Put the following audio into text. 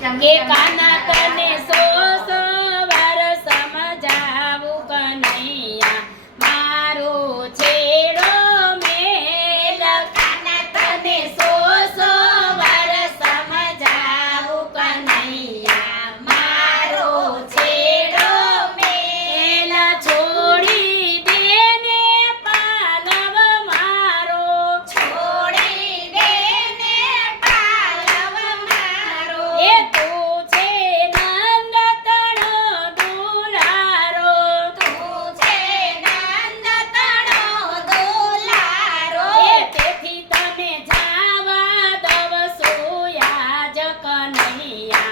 કે કાના તને સો વાર સમજાવું કનૈયા મારો છેડો મેલ કાના તને સો વાર સમજાવું કનૈયા મારો છેડો મેલ છોડી દેને પાલવ મારો છોડી દેને પાલવ મારો એ તું છે નંદ તણો દુલારો તું છે નંદ તણો દુલારો એ તેથી તને જાવા દવ સોયા જ કનૈયા